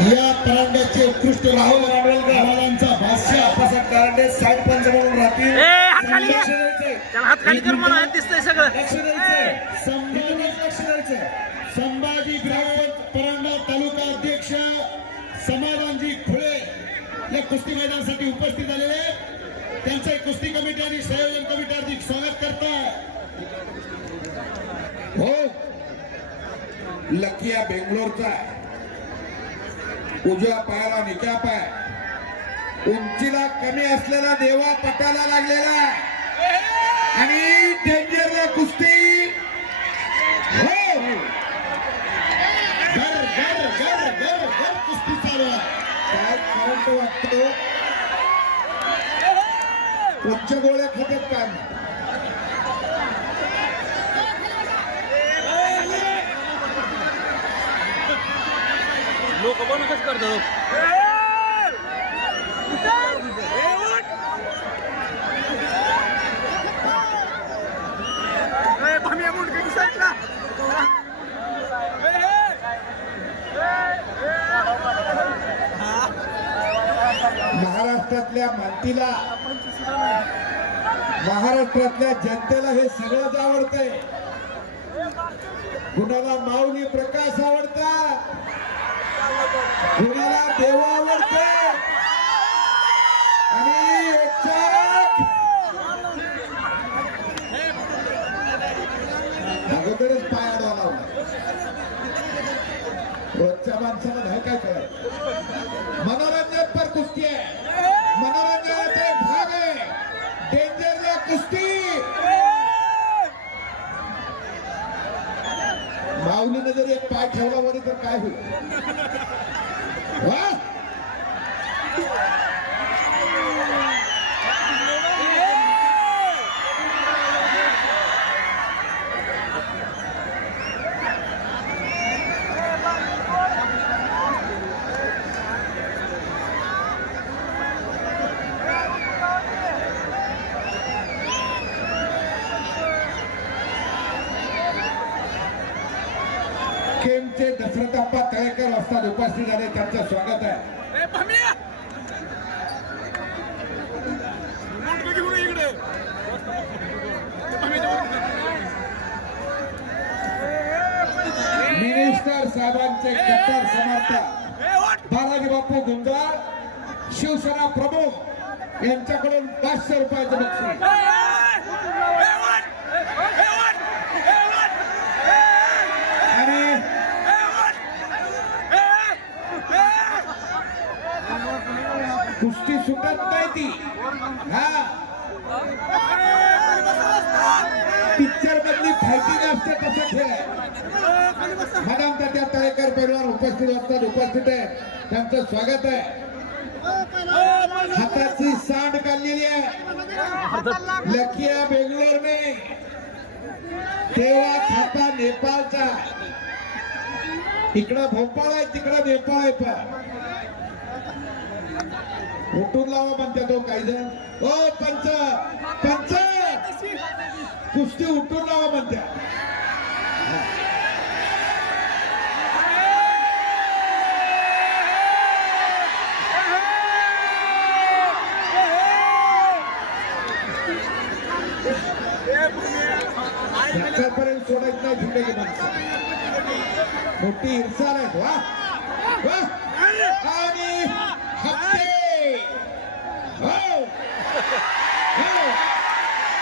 या परांड्याचे उत्कृष्ट राहुल रावळकरांचा भाष्य आप्पासाहेब कारंडे साईड पंच म्हणून राहतील संभाजी ग्रामपंच परांडा तालुका अध्यक्ष समाधानजी खुळे या कुस्ती मैदानासाठी उपस्थित झालेले. त्यांचे कुस्ती कमिटी आणि संयोजन कमिटी हार्दिक स्वागत करतात हो. लकिया बेंगलोरचा आहे. उजव्या पायाला निक्या पाय. उंचीला कमी असलेला देवा पटाला लागलेला आणि डेंजरला कुस्ती. हो. घर घर घर घर घर कुस्ती चालू आहे. काय करंट वाटतो? उच्च गोळ्या खात्यात काय? नाही. लोक बनकच करतात महाराष्ट्रातल्या मातीला महाराष्ट्रातल्या जनतेला हे सगळंच आवडतंय कुणाला माऊली प्रकाश आवडतात कुणाला देव आवडते आणि अगोदरच पाय आडवा लावला रोजच्या माणसाला नाही काय कळत. मनोरंजन पर कुस्ती आहे. मनोरंजनाचा एक भाग आहे. डेंजर या कुस्ती. माऊलीने जर एक पाय ठेवला वरी तर काय होईल? वा केमचे दशरथप्पा तळेकर असतात उपस्थित झाले. त्यांचं स्वागत आहे. मिनिस्टर साहेबांचे कट्टर समर्थक बालाजी बापू गुंजाळ शिवसेना प्रमुख यांच्याकडून पाचशे रुपयाचं बक्षीस आणि कुस्ती सुटत नाही ती हा पिक्चर मधली फायटिंग असते तसं खेळ आहे. मॅडम त्या तळेकर परिवार उपस्थित असतात उपस्थित आहे. त्यांचं स्वागत आहे. हाताची सांड काढलेली आहे. लकिया बेंगलोरने तेव्हा खाता नेपाळचा. इकडं भोपाळ आहे तिकडं नेपाळ आहे पण. उठून लावा म्हणते तो काही जण. ओ पंच पंच! कुस्ती उठून लावा म्हणत्या. आतापर्यंत सोडायचं नाही जिंदगी माणसं. मोठी हिंसा आहे वा. वा. आणि हप्ते. हो. हो.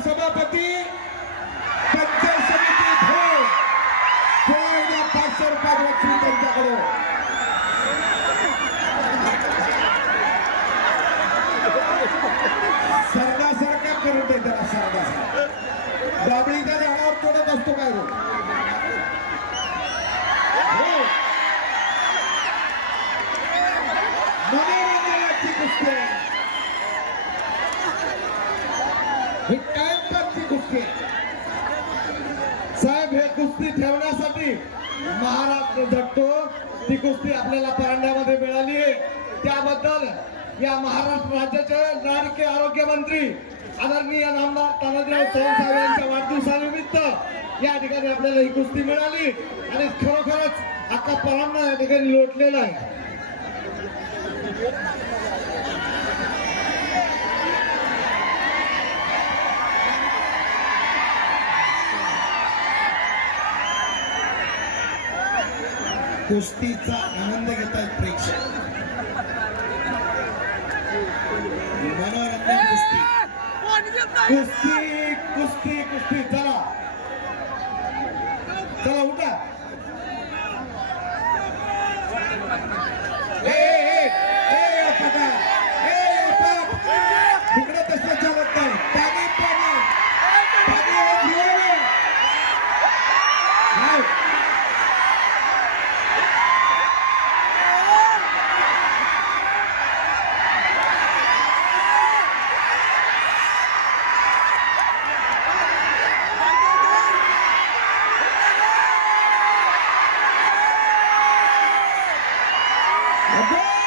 सभापती पंचायत समिती धोळ खेळाडूला पाचशे रुपये वाटली त्यांच्याकडे. सरदासारखा करून दे त्याला दाबळीच्या झाडावर चढत असतो काय साहेब हे कुस्ती ठेवण्यासाठी महाराष्ट्र झटतो ती कुस्ती आपल्याला परांड्यामध्ये मिळाली. आहे त्याबद्दल या महाराष्ट्र राज्याचे लाडके आरोग्य मंत्री आदरणीय नामदार तानाजीराव चव्हाण साहेब यांच्या वाढदिवसानिमित्त या ठिकाणी आपल्याला ही कुस्ती मिळाली. आणि खरोखरच आता परांडा या ठिकाणी लोटलेला आहे. कुस्तीचा आनंद घेत आहेत प्रेक्षक. मनोरंजन कुस्ती. कुस्ती कुस्ती कुस्ती. चला. चला उठा. Okay.